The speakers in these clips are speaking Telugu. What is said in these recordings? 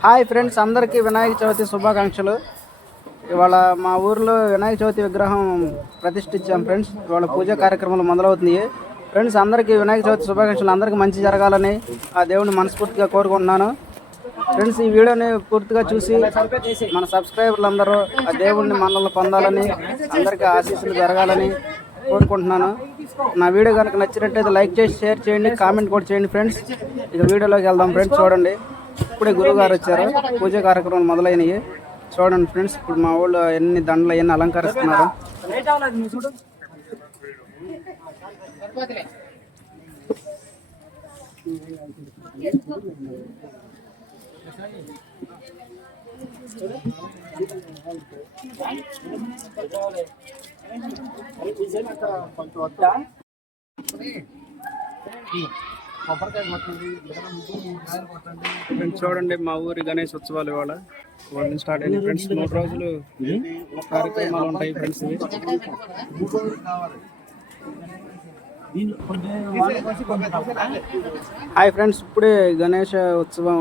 హాయ్ ఫ్రెండ్స్ అందరికీ వినాయక చవితి శుభాకాంక్షలు. ఇవాళ మా ఊర్లో వినాయక చవితి విగ్రహం ప్రతిష్ఠించాం ఫ్రెండ్స్. ఇవాళ పూజా కార్యక్రమాలు మొదలవుతున్నాయి. ఫ్రెండ్స్ అందరికీ వినాయక చవితి శుభాకాంక్షలు. అందరికీ మంచి జరగాలని ఆ దేవుడిని మనస్ఫూర్తిగా కోరుకుంటున్నాను. ఫ్రెండ్స్ ఈ వీడియోని పూర్తిగా చూసి మన సబ్స్క్రైబర్లు అందరూ ఆ దేవుడిని మనల్ని పొందాలని అందరికీ ఆశీస్సులు జరగాలని కోరుకుంటున్నాను. నా వీడియో కనుక నచ్చినట్టయితే లైక్ చేసి షేర్ చేయండి కామెంట్ కూడా చేయండి ఫ్రెండ్స్. ఇక వీడియోలోకి వెళ్దాం ఫ్రెండ్స్ చూడండి. ఇప్పుడే గురువుగారు వచ్చారు. పూజ కార్యక్రమాలు మొదలైనవి. చూడండి ఫ్రెండ్స్ ఇప్పుడు మా వాళ్ళు ఎన్ని దండలు ఎన్ని అలంకరిస్తున్నారు. ఫ్రెండ్స్ చూడండి మా ఊరి గణేష్ ఉత్సవాలు ఇవాళ. వాళ్ళ నుంచి స్టార్ట్ అయింది ఫ్రెండ్స్. మూడు రోజులు కార్యక్రమాలు ఉంటాయి ఫ్రెండ్స్ ఇవి. హాయ్ ఫ్రెండ్స్ ఇప్పుడే గణేష ఉత్సవం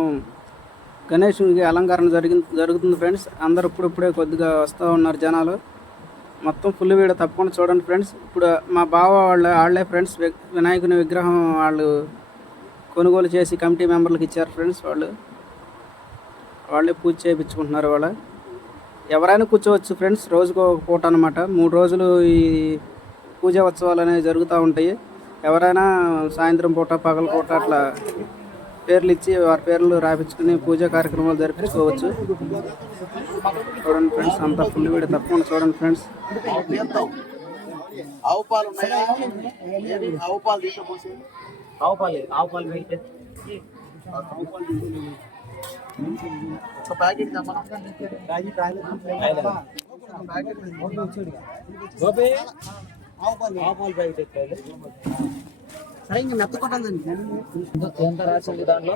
గణేషునికి అలంకరణ జరిగి జరుగుతుంది ఫ్రెండ్స్. అందరు ఇప్పుడిప్పుడే కొద్దిగా వస్తూ ఉన్నారు జనాలు. మొత్తం ఫుల్ వీడియో తప్పకుండా చూడండి ఫ్రెండ్స్. ఇప్పుడు మా బావ వాళ్ళ వాళ్ళే ఫ్రెండ్స్. వినాయకుని విగ్రహం వాళ్ళు కొనుగోలు చేసి కమిటీ మెంబర్లకు ఇచ్చారు ఫ్రెండ్స్ వాళ్ళు. వాళ్ళే పూజ చేయించుకుంటున్నారు వాళ్ళ ఎవరైనా కూర్చోవచ్చు ఫ్రెండ్స్ రోజుకు ఒక పూట అనమాట మూడు రోజులు ఈ పూజా ఉత్సవాలు అనేవి జరుగుతూ ఉంటాయి. ఎవరైనా సాయంత్రం పూట పగల పూట అట్లా పేర్లు ఇచ్చి వారి పేర్లు రాపించుకుని పూజా కార్యక్రమాలు జరిపించుకోవచ్చు చూడండి ఫ్రెండ్స్ అంతా ఫుల్ వీడియో. తప్పకుండా చూడండి ఫ్రెండ్స్. ఆవు పాలు ఆవు పాలు ఆవు పాలు ఆవు పాలు పెడితే ఒక ప్యాకెట్. గోపి? ఆవు పాలు. ఆవు పాలు ప్యాకెట్ సరే ఇంకా మెత్తకొట్టాలండి ఎంత రాసింది దాంట్లో?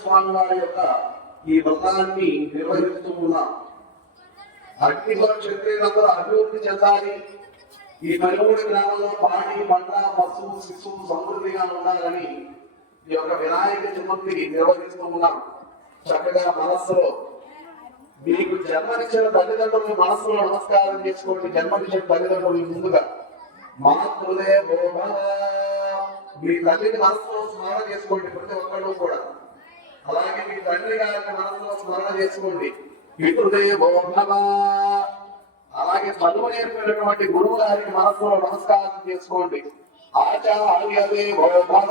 స్వామి వారి యొక్క ఈ వ్రతాన్ని నిర్వహిస్తూ ఉన్నాం అగ్నిలో క్షత్రియులందరూ అభివృద్ధి చెందాలి. ఈ పలువుడి గ్రామంలో పాడి పంట పశు శిశువు సమృద్ధిగా ఉండాలని ఈ యొక్క వినాయక చతుర్థి నిర్వహిస్తూ ఉన్నాం. చక్కగా మనస్సులో మీకు జన్మనిచ్చిన తల్లిదండ్రులు మనస్సులో నమస్కారం చేసుకోండి. జన్మనిచ్చిన తల్లిదండ్రులు ముందుగా. మాతృదే మీ తల్లిని మనస్సులో స్మరణ చేసుకోండి ప్రతి ఒక్కళ్ళు కూడా. అలాగే మీ తండ్రి గారిని మనసులో స్మరణ చేసుకోండి. పితృదేవో భవ అలాగే చదువు నేర్పినటువంటి గురువు గారికి మనసులో నమస్కారం చేసుకోండి. ఆచార్యదేవో భవ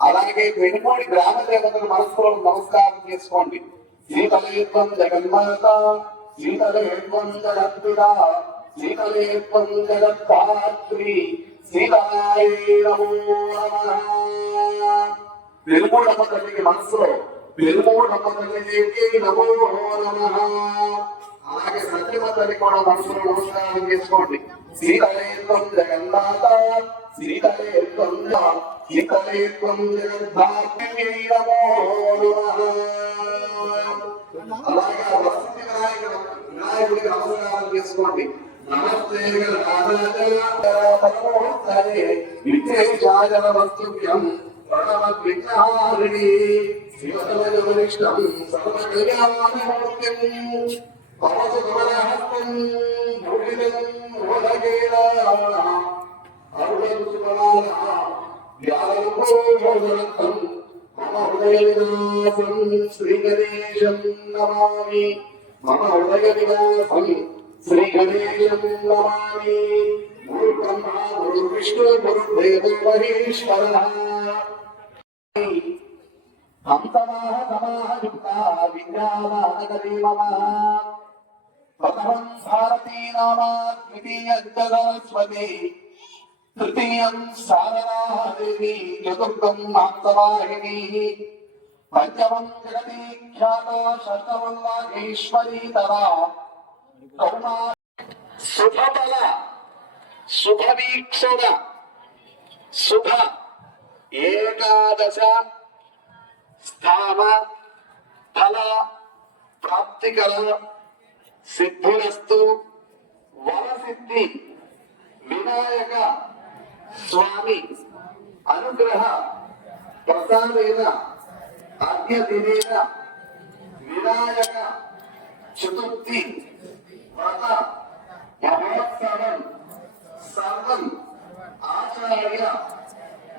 అలాగే వెనుకోడి గ్రామ దేవతలు మనసులో నమస్కారం చేసుకోండి. సీతలేత్వం జగన్మాత సీతలేత్వం జగత్పిత సీతలేత్వం జగత్పాత్రి సీతాయ నమో నమః. పెరుమూడమ్మ తల్లికి మనసులో పెరుమూడమ్మ తల్లికి నమో నమః. అలాగే సత్యమ తల్లి కూడా మనసులో నమస్కారం చేసుకోండి. సీతలేత్వం జగన్నాథ సీతలేత్వం సీతలేత్వం అలాగే వసతి వినాయకుడు వినాయకుడికి నమస్కారం చేసుకోండి నమస్తే గణాధరే విఘ్నేశాయ నమస్తుభ్యం శివతమజమనిష్టం సర్వకళ్యాణమూర్తిం భవతు కమలహస్తం వ్యాలకోజనంతం మమ హృదయ వినాశం శ్రీ గణేశం నమామి మమ హృదయ వినాశం శ్రీ గణేశం నమామి గురు గురుబ్రహ్మ గురుర్విష్ణు గురుర్దేవో యుక్తా ప్రథమం భారతీ తృతీయం సాధనాదేవి చతుర్థం మాంసవాహిని పంచమం జగతి ఖ్యాత షష్టమం వాగేశ్వరీ తరా కరుణా శుభబల శుభవీక్షణ శుభ ఏకాదశ స్థాన ఫల ప్రాప్తికర సిద్ధిరస్తు వరసిద్ధి వినాయక స్వామి అనుగ్రహ ప్రసాదేన అద్య దినేన వినాయక చతుర్థి వ్రత మహోత్సవం సర్వం ఆచార్య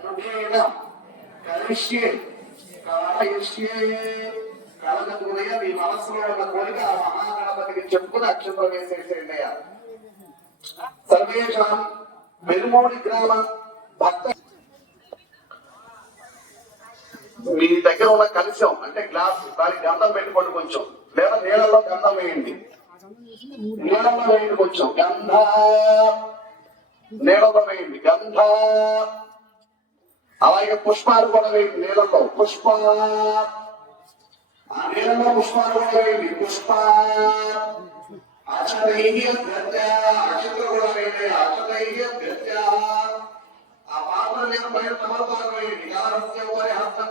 ముఖేన కలిష్యే కాలయిష్యే కలగదునయ మీ మనసులో ఉన్న కోరిక ఆ మహాగణపతికి చెప్పుకుని అక్షంతో వేసేసేయండి అయ్యా. సర్వేషాం వెలుమోడి గ్రామ భక్త మీ దగ్గర ఉన్న కలుషం అంటే గ్లాస్ దానికి గంధం పెట్టుకోండి కొంచెం. లేదా నీళ్ళలో గంధం వేయండి. నీళ్ళలో వేయండి కొంచెం. గంధ. నీళ్ళలో వేయండి. గంధ. అలాగే పుష్పాలు కూడా వేయండి నీళ్ళలో పుష్ప. ఆ నీళ్ళలో పుష్పాలు కూడా వేయండి. పుష్ప. ఆచార్య కూడా వేయండి అచతైహి అభ్యర్థ ఆ పాత్ర మీద పైన తమలపాకు వేయండి కారస్య ఉపరి హస్తం విధాన ఆ గ్లాస్ మీద తమలపాకు వేసి చెయ్యి మీద వేయండి కలహస్యం కే విష్ణు కంటే కలమాత్రుగా మూలే తత్రాప్తితో బ్రహ్మ మధ్యే మాతృగణాత్ముగా సర్వే సప్తప్రీతాభృంగర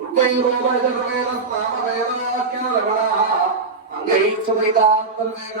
ఉత్తైరోపజర్వేణ స్నామవేదాఖ్యనరగణ అంగై సుమితాంతర్వేణ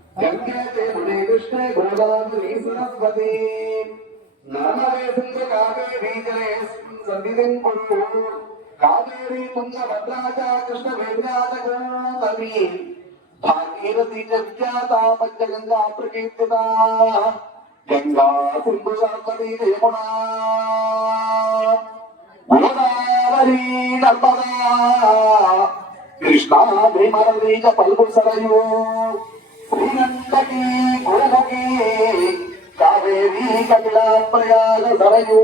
గంగే కృష్ణ గోదావరి సరస్వతి. నర్మదే కావేరీ జలే సన్నిధిం కొడు కావేరీ తుంగ భద్రాచ కృష్ణ వేద్యాచ భాగీరథి చ విఖ్యాత పంచగంగా ప్రకీర్తిత. గంగా సింధు సరస్వతి యమునా గోదావరి నర్మదా. కృష్ణా భీమరవీజ శ్రీనందకి గోముఖి కావేరీ కపిల ప్రయాగ సరయు.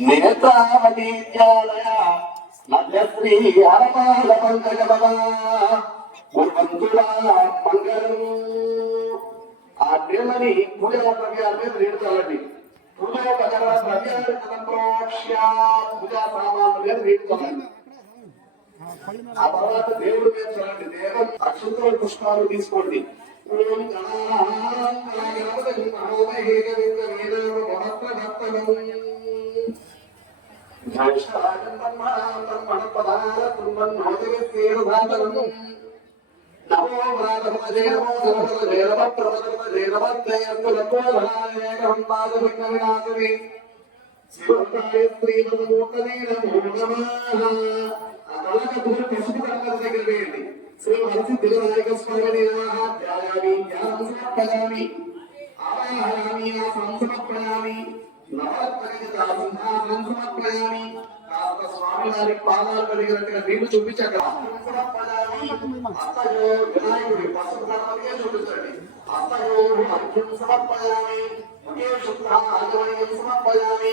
నేత్రావతి విద్యాలయ నద్యశ్రీ హరపాల పంచగద మంగళం ఆ నీళ్ళని పూజా ద్రవ్యాల మీద నీడుతారండి పూజా సామాన్ల మీద ఆ తర్వాత దేవుడి మీద చల్లండి దేవం అక్షంతో పుష్పాలు తీసుకోండి. ఓం గణానాథ నమో వ్రాతపదజే నమో సరస్వతజే ప్రమదపదజే నమః జయస్తు లంబోధరాయ దగ్గర వేయండి. శ్రీ హరిసి తిరునాయక స్వామి ధ్యాయామి ధ్యానం ఆవాహయామి ఆసనం సమర్పయామి నవరత్నగత సింహాసనం సమర్పయామి కాస్త పాదాలు కలిగినట్టుగా నీళ్ళు వినాయకుడి పసుపు చూపించండి. సమర్పయామి ఒకే శుద్ధ సమర్పయామి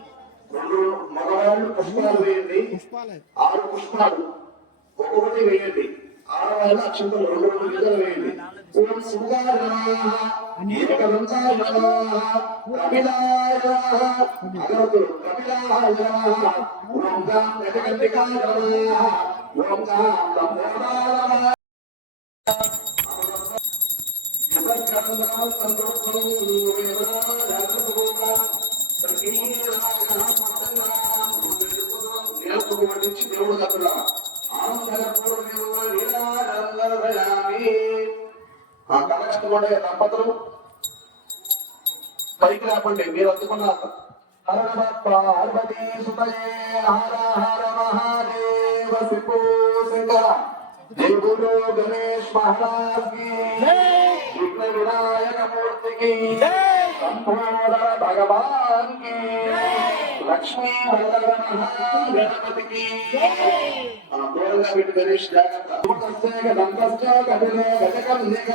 రెండు మగవాళ్ళు పుష్పాలు వేయండి ఆరు పుష్పాలు ఒక్కొక్కటి వేయండి ఆడవాళ్ళు అక్షంతలు రెండు రెండు గిద్దలు వేయండి ఓం శివాయ ఓం గాం ఓం గాం లంబోదరాయ నమః దేవుడు దగ్గర ఆ కలకట్టుకుంటే దంపతులు పైకి రాకండి మీరు అందుకున్నారు హర నమ పార్వతీ సుతయే హర హర మహాదేవ శివో శంకర జయ గురు గణేష్ మహారాజ్కి విఘ్న వినాయక మూర్తికి సంపూర్ణ భగవాన్కి లక్ష్మీ మహాగణపతికి ఆ దూరంగా పెట్టి గణేష్ జాగ్రత్త దంతస్య కపిలో గజకన్యక.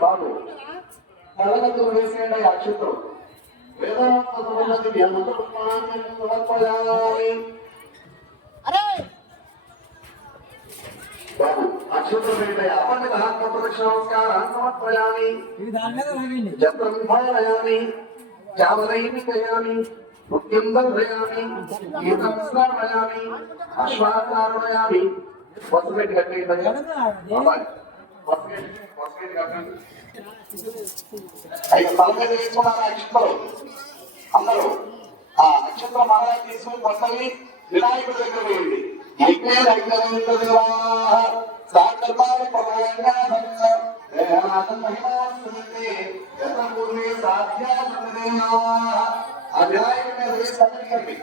బాబు. కలగత్తు వేసేయండి వేదాంతమున్నది హేమంత పుష్పాంజలి సమర్పయామి నమస్కారాన్ని సమర్పయామి. చావరైని కయామి నృత్యం దర్శయామి గీతం శ్రావయామి కట్టేయండి కట్టండి. ఐదు తల మీద వేసుకున్నారు అక్షంతలు అందరూ ఆ నక్షత్ర మహారాజ్ తీసుకుని కొత్తవి వినాయకుడి దగ్గర వేయండి. యజ్ఞే పూర్వే మీద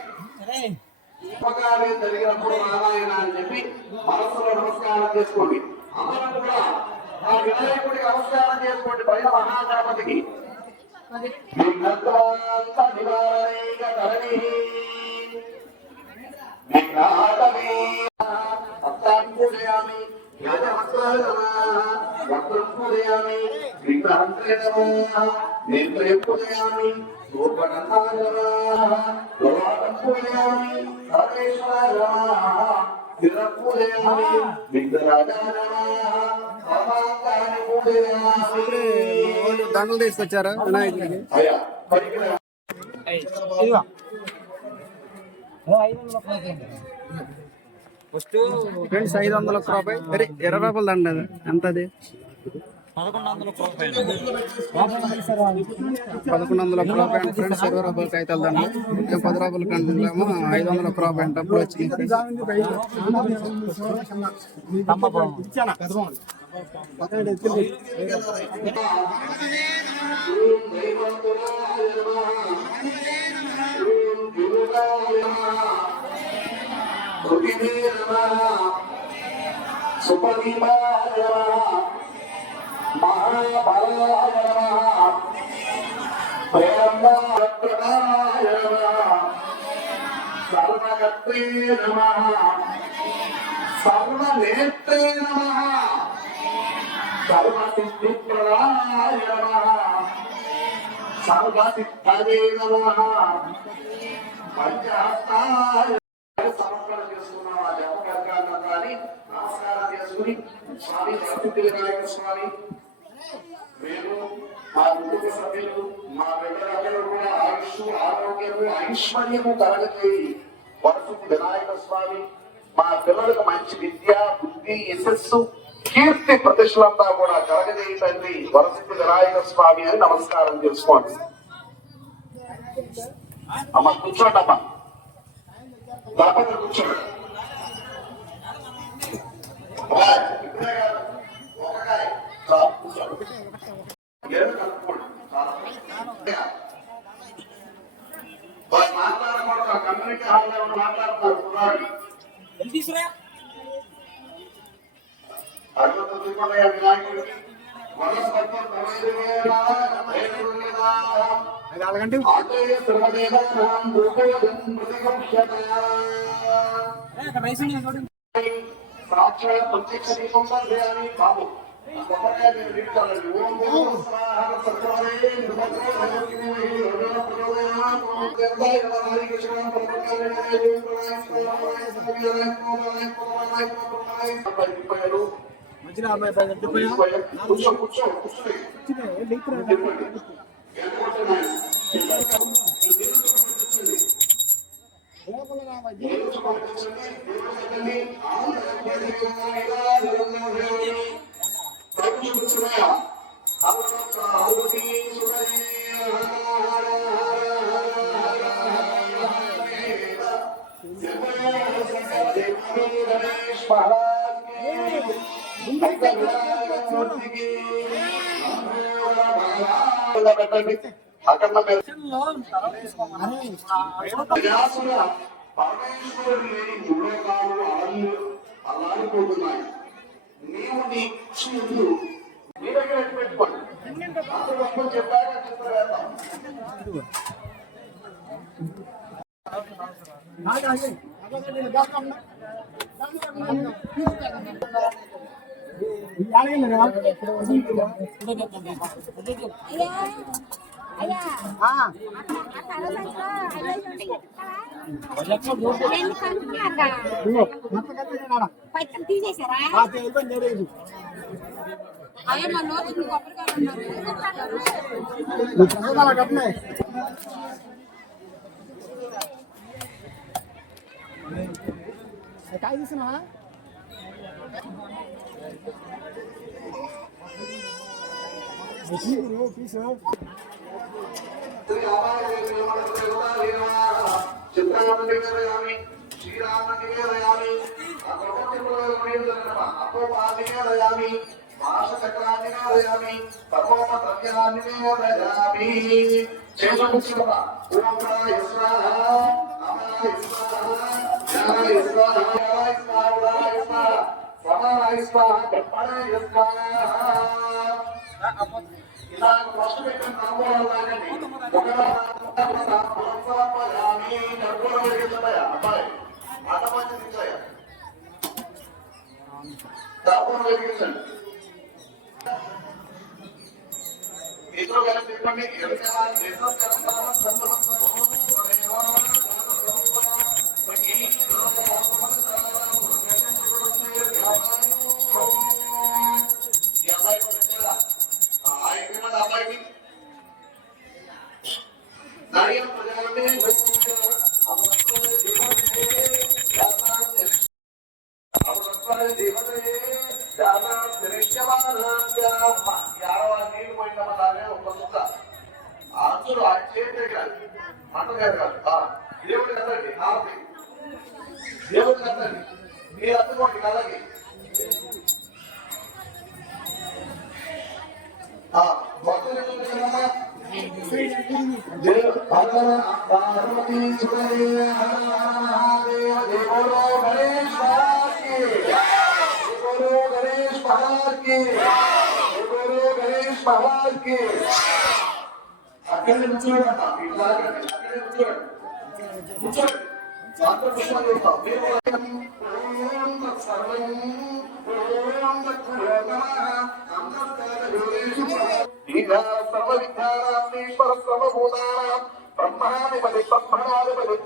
ఉపకారం జరిగినప్పుడు నారాయణ అని చెప్పి మనసులో నమస్కారం చేసుకోండి అందరూ కూడా ఆ వినాయకుడికి నమస్కారం చేసుకోండి పైన మహాగణపతికి. నివారణైక పూజయామి నేత్రే పూజయామి దండలు తీసుకొచ్చారా వినాయకుడికి అయ్యా పరిగ్రహం ఇదిగో ఐదు వందల రూపాయలు ఫస్ట్ ఫ్రెండ్స్ ఐదు వందల ఒక్క రూపాయి. అరే ఇరవై రూపాయలు దండ అది. ఎంత అది పదకొండు వందల రూపాయలు పదకొండు వందల ఒక్క రూపాయి అంటే ఫ్రెండ్స్ ఇరవై రూపాయలకి అయితే దండ ఇంకా పది రూపాయల కంటేమో ఐదు వందల ఒక్క రూపాయి అంటే. అప్పుడు వచ్చింది ఫ్రెండ్స్. సుపదీపాయ మహాబలాయ ప్రేమాయ సర్వగత్రే నమ. సర్వనేత్రే నమ సర్వసిద్ధిప్రదాయ నమ సర్వసిద్ధదే నమ. సమర్పణ చేసుకున్నాం ఆ నమస్కారం చేసుకుని స్వామి ప్రసిద్ధి వినాయక స్వామి మేము మా కుటుంబ సభ్యులు మా బిడ్డలందరూ కూడా ఆయుష్ ఆరోగ్యము ఐశ్వర్యము కలగజేయి వరసుకు వినాయక స్వామి మా పిల్లలకు మంచి విద్య బుద్ధి యశస్సు కీర్తి ప్రతిష్టలంతా కూడా కలగజేయి తండ్రి. వరసిద్ధి వినాయక స్వామి అని నమస్కారం చేసుకోండి. అమ్మ కూర్చోండి అమ్మా. దంపతులు కూర్చోండి. మాట్లాడకూడదు. కమ్యూనిటీ అలాగంటే సాక్షాత్ ప్రత్యక్ష దీపం సంధ్యాన్ని బాబు కొబ్బరికాయ మంచిగా కూర్చో కూర్చో కూర్చోండి చెప్పండి అక్కడ వ్యాసుల పరమేశ్వరుడు లేని భూలోకాలు అలలు అల్లాడిపోతున్నాయి. నీవు నీ కృష్ణుడు నీ దగ్గర పెట్టుకోండి. చెప్పాక చెప్పేద్దాం అయ్యా పైతం తీసేశారా అయ్యా మా లోతు కొబ్బరికాయలు ఉన్నారు काय दिसना पीस శ్రీ చిత్రాన్ని శ్రీరామ నివేదయామి. అపోపాదివేదయామి మాసచక్రాన్ని నివేదయామి. సర్వోమ ద్రవ్యాన్ని నివేదయామి. శేషముచ్చుల ఓం ప్రాయ స్వాహ అమరాయ స్వాహ జ్ఞానాయ స్వాహ జ్ఞానాయ స్వాహ ఉదాయ స్వాహ సమానాయ స్వాహ బ్రహ్మణాయ స్వాహ ఇలా ఫస్ట్ పెట్టిన నామోలు లాగండి ఒకదాని డబ్బులు వెలిగించబోయా అబ్బాయి అన్నమంది తీసాయ డబ్బులు వెలిగించండి ఇద్దరు కలిసి ఎవరికైనా పార్వతీ बोलो गणेश महाराज की बोलो गणेश महाराज की बोलो गणेश महाराज की అక్కడే కూర్చోండి అమ్మా. ఇట్లా అక్కడే కూర్చోండి.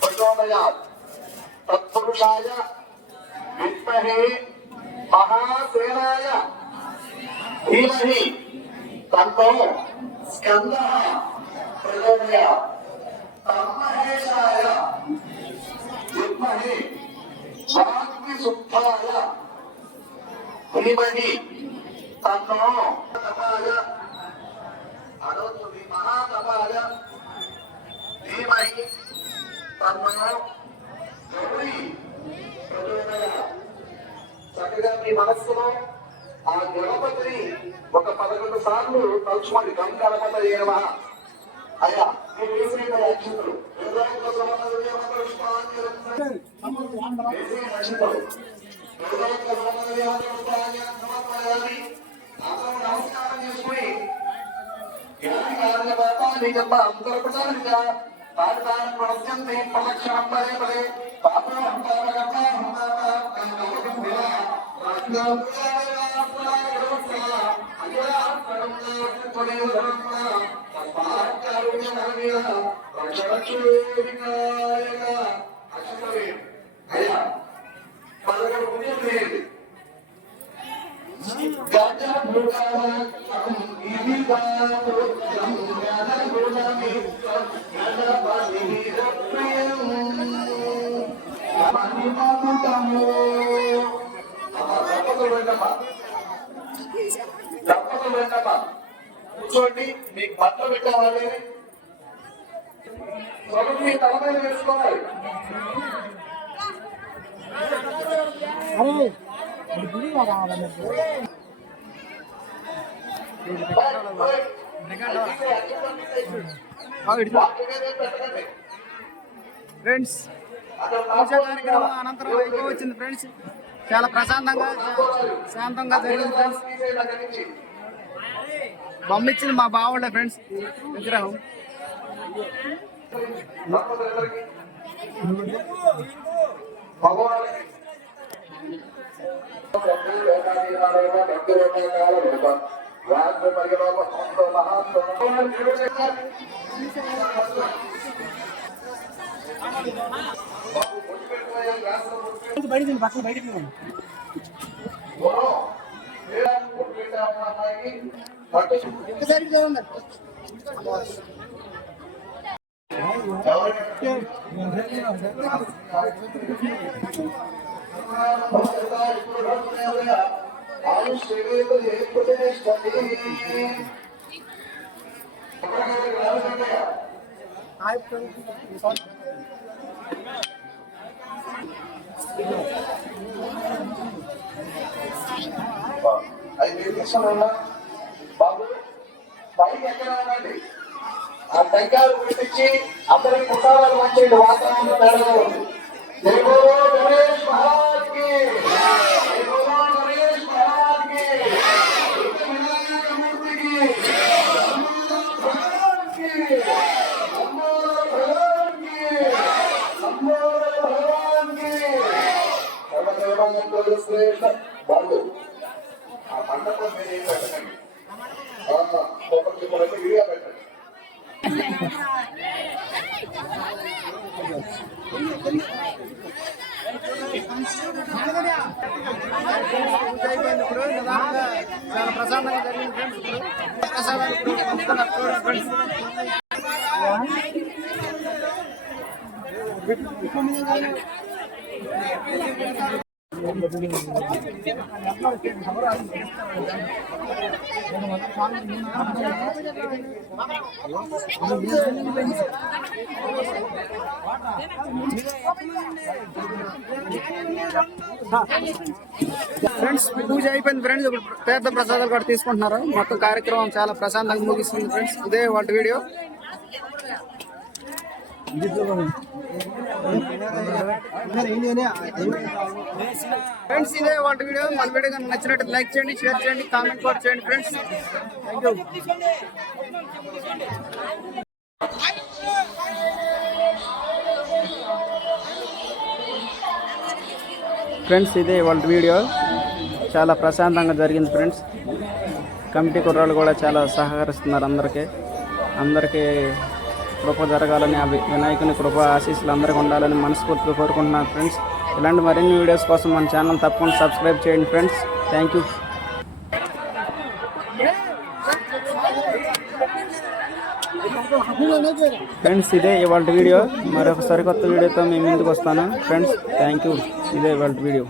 కూర్చోండి. అందరూ పుష్పాలు చేస్తాం. మీరు ఓం తత్సర్వం, ఓం తత్పురో నమః, అంతఃకరణ యోగేశ్వర. ఈశా సర్వవిద్యానామీశ్వర సర్వభూతానాం బ్రహ్మాధిపతి బ్రహ్మణాధిపతి బ్రహ్మ శివో మే అస్తు సదా శివో చెప్పండమ్మా తత్పురుషాయ విద్మహే వక్రతుండాయ ధీమహి తన్నో విఘ్నః ప్రచోదయాత్ తత్పురుషాయ విద్మహే మహాసేనాయ ధీమహి తన్నో స్కందః ప్రచోదయాత్ తన్మహేశాయ విద్మహే వాగ్విశుద్ధాయ ధీమహి తన్నో తపాయ అడవుతుంది మహాతపాయ ధీమహి తన్నో గౌరీ ప్రచోదయాత్ చక్కగా మీ మనస్సులో ఆ గణపతిని ఒక పదకొండు సార్లు తలుచుకోండి గం గణపతి ఏమా అయ్యా మీరు వేసేయండి అక్షంతులు నమస్కారం చేసుకుని జ్ఞాని కారణ? బాబా నీకమ్మ అంతరపడాలిక పదే పదే పాపం హంపాపగమ్మ పదకొండు ఉదయం లేదు కూర్చోండి మీకు బట్టలు పెట్టాలి. సొగసు మీ తలపై వేసుకోవాలి ఫ్రెండ్స్ పూజ కార్యక్రమం అనంతరం అయిపోవచ్చింది ఫ్రెండ్స్ చాలా ప్రశాంతంగా శాంతంగా జరిగింది ఫ్రెండ్స్ బొమ్మ మా బావుండే ఫ్రెండ్స్ విగ్రహం. బయటికి పక్కన బయటికి ఒకసారి బాబు పైకి ఎక్కడ ఉండండి ఆ టెంకాయలు పిలిపించి వాతావరణం తేడా గణేష్ మహారాజ్కి జై బోలో గణేష్ మహారాజ్కి విఘ్న వినాయక మూర్తికి శంభో భగవాన్కి శంభో భగవాన్కి శంభో భగవాన్కి సర్వదేవానందులు వాళ్ళు ఆ మండపం మీద ఏం పెట్టకండి. ఆ, ఒకరికి మనకి పెట్టండి చాలా ప్రశాంతంగా జరిగింది ఫ్రెండ్స్ ఇప్పుడు ప్రసాదాలు ఇప్పుడు చూడండి ఫ్రెండ్స్ ఫ్రెండ్స్ పూజ అయిపోయింది ఫ్రెండ్స్. ఇప్పుడు తీర్థ ప్రసాదాలు కూడా తీసుకుంటున్నారు. మొత్తం కార్యక్రమం చాలా ప్రశాంతంగా ముగిస్తుంది ఫ్రెండ్స్. ఇదే వాటి వీడియో. ఫ్రెండ్స్ ఇదే వాటి వీడియో. మన వీడియో కనుక నచ్చినట్టు లైక్ చేయండి షేర్ చేయండి కామెంట్ కూడా చేయండి ఫ్రెండ్స్. థ్యాంక్ యూ ఫ్రెండ్స్ ఇదే వాళ్ళ వీడియో. చాలా ప్రశాంతంగా జరిగింది ఫ్రెండ్స్. కమిటీ కుర్రాళ్ళు కూడా చాలా సహకరిస్తున్నారు అందరికీ. అందరికీ కృప జరగాలని ఆ వినాయకుని కృప ఆశీస్సులు అందరికీ ఉండాలని మనస్ఫూర్తిగా కోరుకుంటున్నాను ఫ్రెండ్స్. ఇలాంటి మరిన్ని వీడియోస్ కోసం మన ఛానల్ తప్పకుండా సబ్స్క్రైబ్ చేయండి ఫ్రెండ్స్. Thank you. ఫ్రెండ్స్ ఇదే ఇవాళ వీడియో. మరొక సరికొత్త వీడియోతో మేము ముందుకు వస్తాను. Friends thank you. ఇదే ఇవాళ వీడియో.